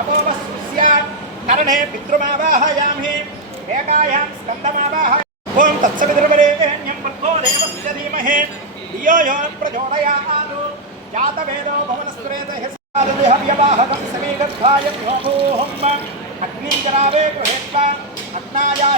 अपोवस्यात् करणे पितृमावाहयामि एकायां स्कन्दमावाहयामि ओम तत्सवितुर्वरेण्यं भर्गो देवस्य धीमहि धियो यो न प्रचोदयात् जातवेदो भुवनस्त्रेतः हव्यवाहकं समीकर्षाय भूम् अग्निं जरावे गृहीत्वा अग्नाया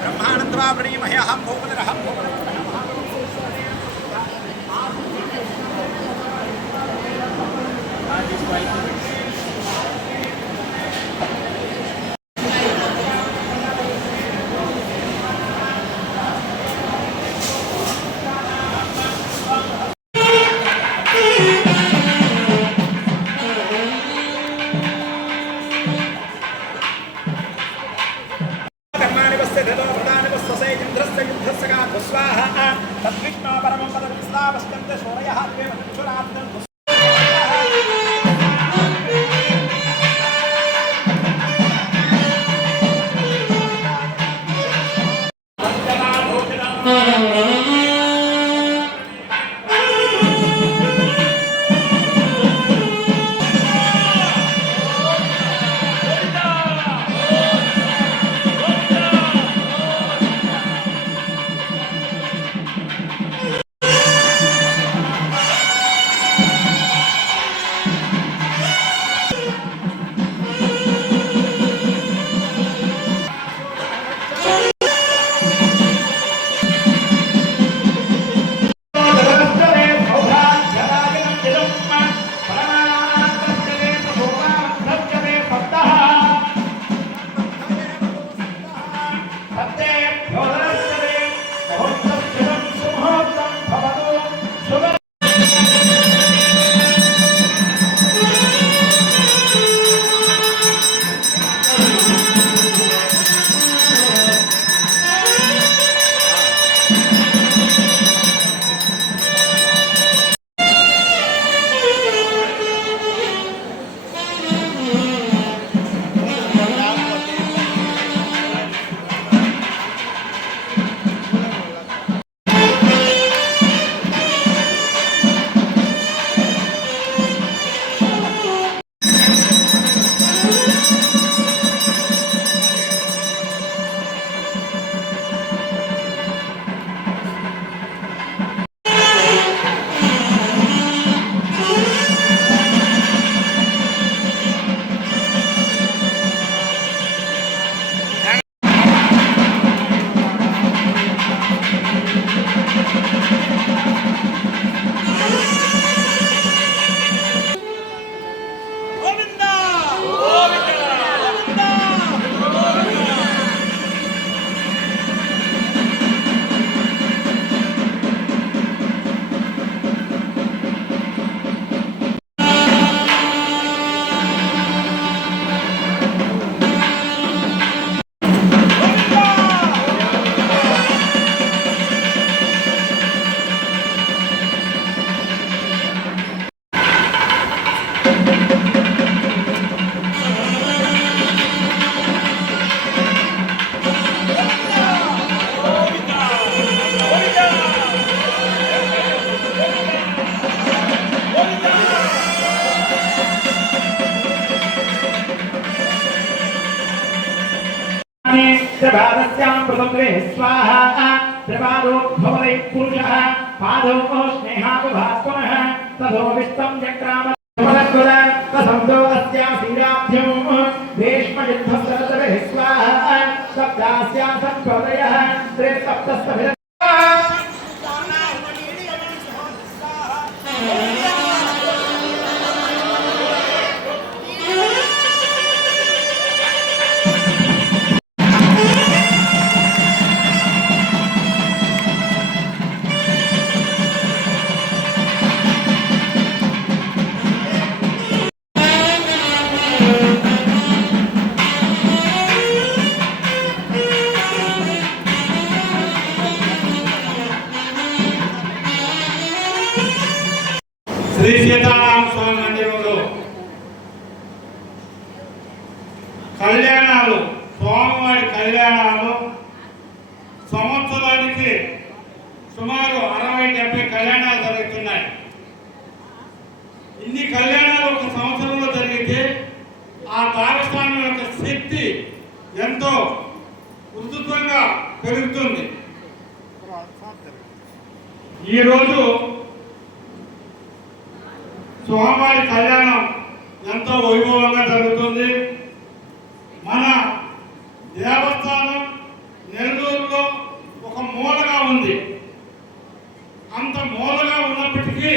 ब्रह्मानंदवाप्रणीमह्यहं भूपतिरहं स्वाहा तद्विष्णो परमं पदं स्लावस्कन्द शोरयः देव चक्षुराब्दं प्रभातस्यां प्रभवे स्वाहा प्रभातो भवते पुरुषः पादो स्नेहापभास्पुनः तथो विष्टं चक्राम तसंतो अस्यां श्रीराभ्यं भीष्मयुद्धं सरतवे स्वाहा सप्तास्यां संप्रदयः त्रिसप्तस्तभिः కళ్యాణాలు, స్వామివారి కళ్యాణాలు సంవత్సరానికి సుమారు 60-70 కళ్యాణాలు జరుగుతున్నాయి. ఇన్ని కళ్యాణాలు ఒక సంవత్సరంలో జరిగితే ఆ దేవస్థానం యొక్క శక్తి ఎంతో ఉధృతంగా పెరుగుతుంది. ఈరోజు స్వామివారి కళ్యాణం ఎంతో వైభవంగా జరుగుతుంది. మన దేవస్థానం నెల్లూరులో ఒక మూలగా ఉంది. అంత మూలగా ఉన్నప్పటికీ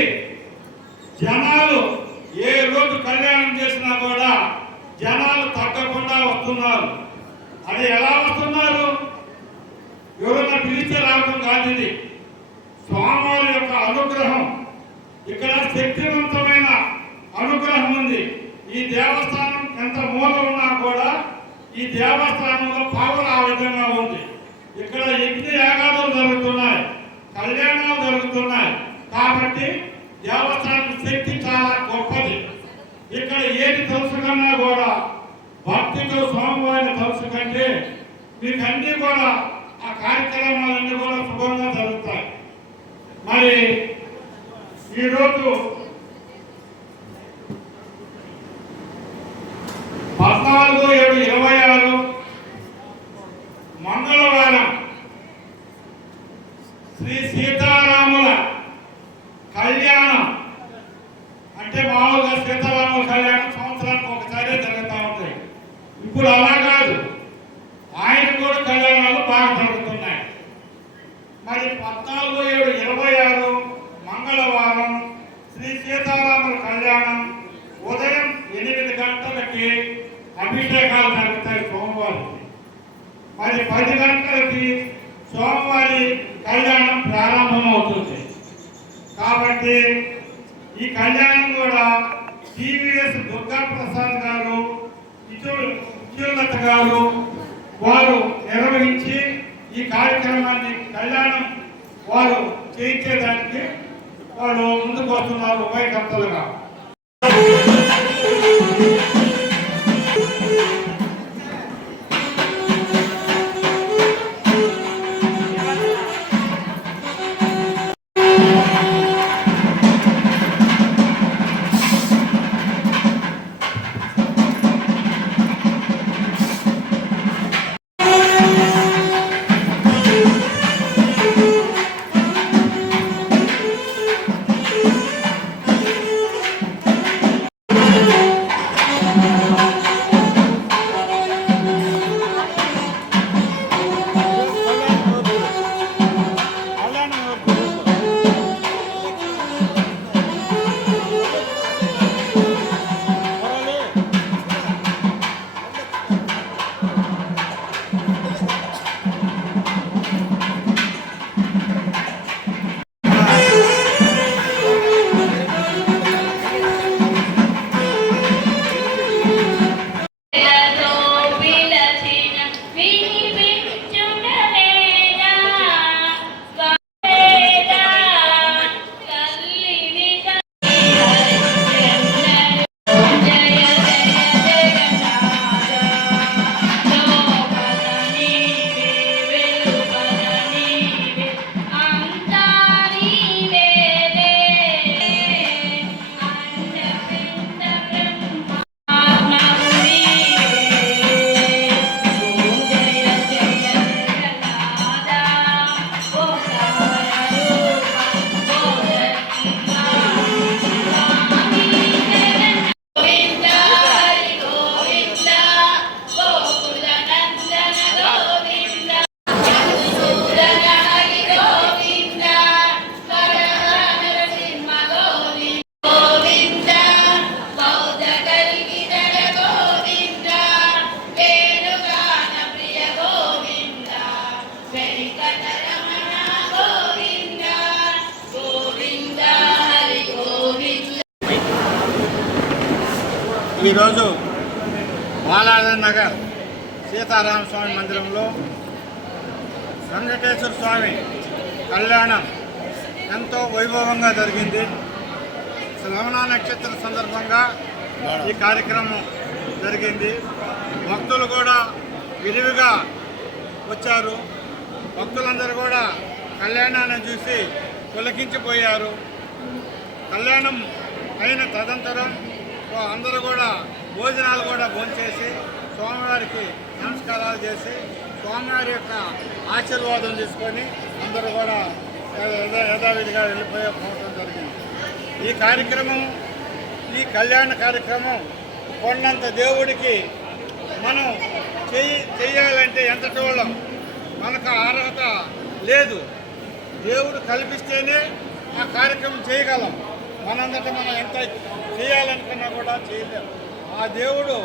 జనాలు ఏ రోజు కళ్యాణం చేసినా కూడా జనాలు తగ్గకుండా వస్తున్నారు. అది ఎలా వస్తున్నారు? ఎవరైనా పిలిస్తే రావడం కాదు. ఇది స్వామివారి యొక్క అనుగ్రహం. ఇక్కడ శక్తివంతమైన అనుగ్రహం ఉంది. ఈ దేవస్థానం ఎంత మూల ఉన్నా కూడా ఈ దేవస్థానంలో పవర్ ఆ విధంగా ఉంది. ఇక్కడ యజ్ఞ యాగాలు జరుగుతున్నాయి, కళ్యాణాలు జరుగుతున్నాయి. కాబట్టి దేవస్థానం శక్తి చాలా గొప్పది. ఇక్కడ ఏది తెలుసుకన్నా కూడా భక్తితో స్వామివారిని తెలుసుకంటే మీకు అన్నీ కూడా ఆ కార్యక్రమాలన్నీ కూడా శుభంగా జరుగుతాయి. మరి ఈరోజు 14/7/26 మంగళవారం శ్రీ సీతారాముల కళ్యాణం. అంటే మామూలుగా సీతారాముల కళ్యాణం సంవత్సరానికి ఒకసారి జరుగుతూ ఉంటాయి. ఇప్పుడు అలా కాదు, ఆయన కూడా కళ్యాణాలు బాగా జరుగుతున్నాయి. మరి 14/7/26 మంగళవారం శ్రీ సీతారాముల కళ్యాణం ఉదయం 8 గంటలకి అభిషేకాలు జరుగుతాయి సోమవారికి. మరి 10 గంటలకి సోమవారి కళ్యాణం ప్రారంభమవుతుంది. కాబట్టి ఈ కళ్యాణం కూడా టీవీఎస్ దుర్గా ప్రసాద్ గారు, విజయలత గారు వారు నిర్వహించి ఈ కార్యక్రమాన్ని కళ్యాణం వారు చేయించేదానికి వారు ముందుకు వస్తున్నారు ఉభయకర్తలుగా. ఈరోజు బాలాజీ నగర్ సీతారామ స్వామి మందిరంలో వెంకటేశ్వర స్వామి కళ్యాణం ఎంతో వైభవంగా జరిగింది. శ్రవణ నక్షత్ర సందర్భంగా ఈ కార్యక్రమం జరిగింది. భక్తులు కూడా విరివిగా వచ్చారు. భక్తులందరూ కూడా కళ్యాణాన్ని చూసి పులకించిపోయారు. కళ్యాణం అయిన తదంతరం అందరూ కూడా భోజనాలు కూడా భోంచేసి స్వామివారికి నమస్కారాలు చేసి స్వామివారి యొక్క ఆశీర్వాదం తీసుకొని అందరూ కూడా యథావిధిగా పోవడం జరిగింది. ఈ కళ్యాణ కార్యక్రమం కొండంత దేవుడికి మనం చేయాలంటే ఎంత చూడడం మనకు అర్హత లేదు. దేవుడు కల్పిస్తేనే ఆ కార్యక్రమం చేయగలం. మనందట మనం ఎంత చేయాలనుకున్నా కూడా చేయలేము. ఆ దేవుడు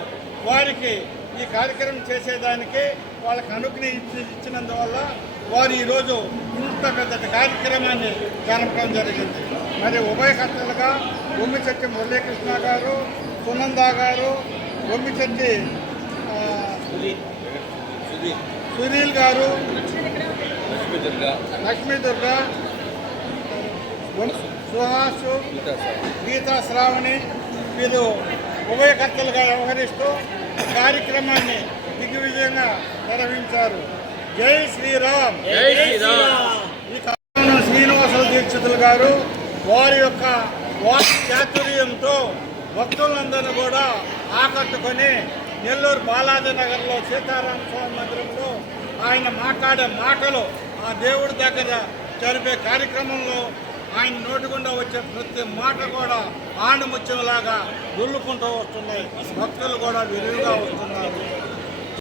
వారికి ఈ కార్యక్రమం చేసేదానికి వాళ్ళకి అనుజ్ఞ ఇచ్చినందువల్ల వారు ఈరోజు ఇంత పెద్ద కార్యక్రమాన్ని జరపడం జరిగింది. మరి ఉభయకర్తలుగా బొమ్మిచెట్టి మురళీకృష్ణ గారు, సునంద గారు, బొమ్మిచెట్టి సునీల్ గారు, లక్ష్మీదుర్గ, సుహాసు, గీతా శ్రావణి వీరు ఉభయకర్తలుగా వ్యవహరిస్తూ కార్యక్రమాన్ని దిగ్విజయంగా నిర్వహించారు. జై శ్రీరామ్. ఈ కార్యక్రమం శ్రీనివాసుల దీక్షితులు గారు వారి యొక్క చాతుర్యంతో భక్తులందరినీ కూడా ఆకట్టుకొని నెల్లూరు బాలాజీ నగర్లో సీతారామ స్వామి మందిరంలో ఆయన మాట్లాడే మాటలు ఆ దేవుడి దగ్గర జరిపే కార్యక్రమంలో ఆయన నోటి గుండా వచ్చే ప్రతి మాట కూడా ఆణిముత్యంలాగా దొల్లుకుంటూ వస్తున్నాయి. భక్తులు కూడా విరివిగా వస్తున్నారు.